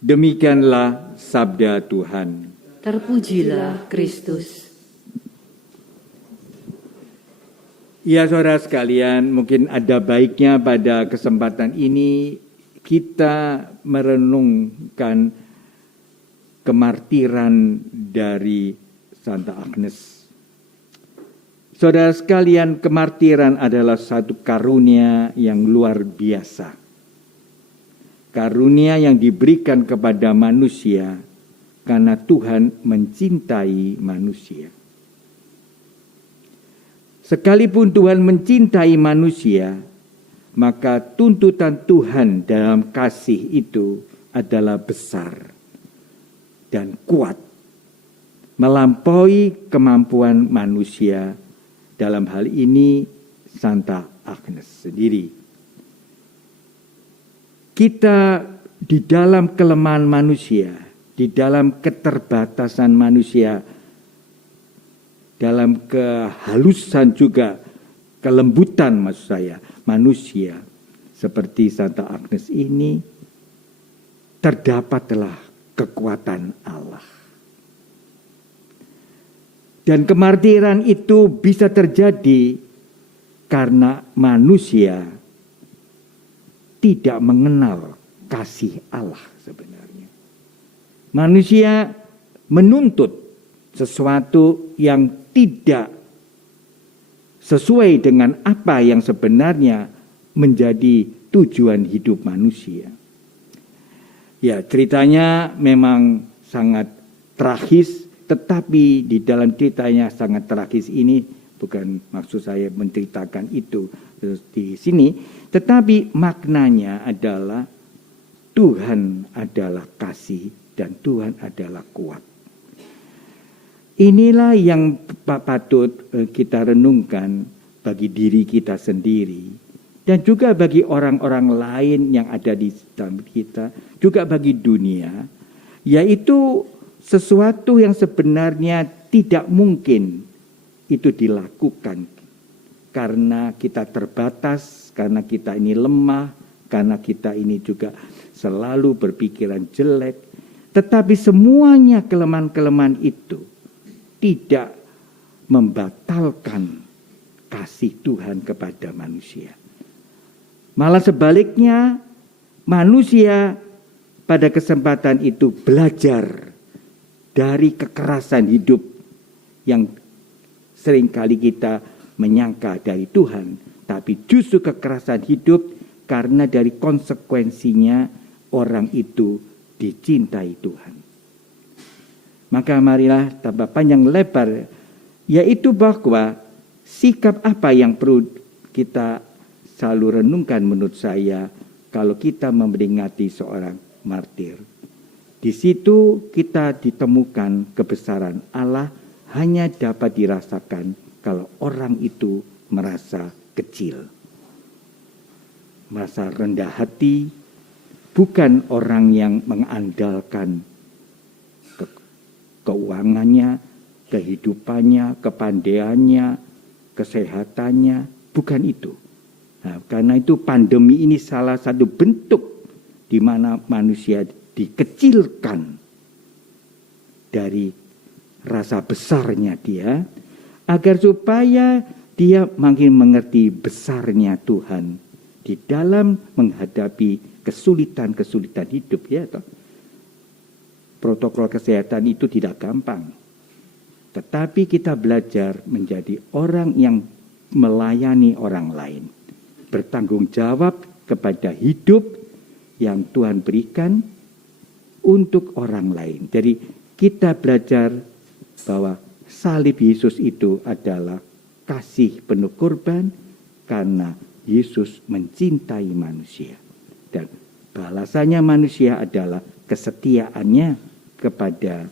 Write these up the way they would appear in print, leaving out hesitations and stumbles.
Demikianlah sabda Tuhan. Terpujilah Kristus. Ya saudara sekalian, mungkin ada baiknya pada kesempatan ini kita merenungkan kemartiran dari Santa Agnes. Saudara sekalian, kemartiran adalah satu karunia yang luar biasa. Karunia yang diberikan kepada manusia karena Tuhan mencintai manusia. Sekalipun Tuhan mencintai manusia, maka tuntutan Tuhan dalam kasih itu adalah besar dan kuat, melampaui kemampuan manusia, dalam hal ini Santa Agnes sendiri. Kita di dalam kelemahan manusia, di dalam keterbatasan manusia, dalam kehalusan juga, kelembutan maksud saya, manusia seperti Santa Agnes ini, terdapatlah kekuatan Allah. Dan kemartiran itu bisa terjadi karena manusia tidak mengenal kasih Allah sebenarnya. Manusia menuntut sesuatu yang tidak sesuai dengan apa yang sebenarnya menjadi tujuan hidup manusia. Ya, ceritanya memang sangat tragis, tetapi di dalam ceritanya sangat tragis ini bukan maksud saya menceritakan itu di sini, tetapi maknanya adalah Tuhan adalah kasih dan Tuhan adalah kuat. Inilah yang patut kita renungkan bagi diri kita sendiri dan juga bagi orang-orang lain yang ada di dalam kita, juga bagi dunia, yaitu sesuatu yang sebenarnya tidak mungkin itu dilakukan karena kita terbatas, karena kita ini lemah, karena kita ini juga selalu berpikiran jelek, tetapi semuanya kelemahan-kelemahan itu tidak membatalkan kasih Tuhan kepada manusia. Malah sebaliknya, manusia pada kesempatan itu belajar dari kekerasan hidup yang seringkali kita menyangka dari Tuhan, tapi justru kekerasan hidup karena dari konsekuensinya orang itu dicintai Tuhan. Maka marilah tanpa panjang lebar, yaitu bahwa sikap apa yang perlu kita selalu renungkan menurut saya kalau kita memperingati seorang martir. Di situ kita ditemukan kebesaran Allah hanya dapat dirasakan kalau orang itu merasa kecil. Merasa rendah hati, bukan orang yang mengandalkan keuangannya, kehidupannya, kepandaiannya, kesehatannya, bukan itu. Nah, karena itu pandemi ini salah satu bentuk di mana manusia dikecilkan dari rasa besarnya dia, agar supaya dia makin mengerti besarnya Tuhan di dalam menghadapi kesulitan-kesulitan hidup, ya toh. Protokol kesehatan itu tidak gampang. Tetapi kita belajar menjadi orang yang melayani orang lain. Bertanggung jawab kepada hidup yang Tuhan berikan untuk orang lain. Jadi kita belajar bahwa salib Yesus itu adalah kasih penuh korban karena Yesus mencintai manusia. Dan balasannya manusia adalah kesetiaannya kepada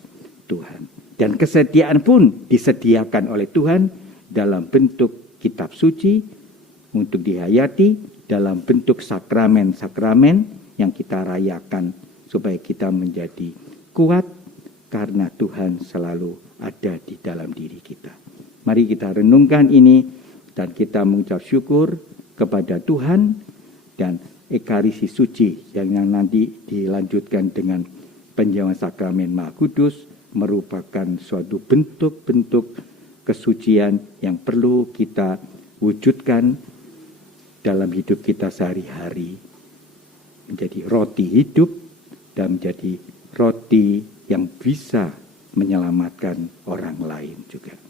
Tuhan. Dan kesetiaan pun disediakan oleh Tuhan dalam bentuk kitab suci untuk dihayati, dalam bentuk sakramen-sakramen yang kita rayakan supaya kita menjadi kuat karena Tuhan selalu ada di dalam diri kita. Mari kita renungkan ini dan kita mengucap syukur kepada Tuhan dan Ekaristi Suci yang nanti dilanjutkan dengan penjamuan sakramen Maha Kudus merupakan suatu bentuk-bentuk kesucian yang perlu kita wujudkan dalam hidup kita sehari-hari. Menjadi roti hidup dan menjadi roti yang bisa menyelamatkan orang lain juga.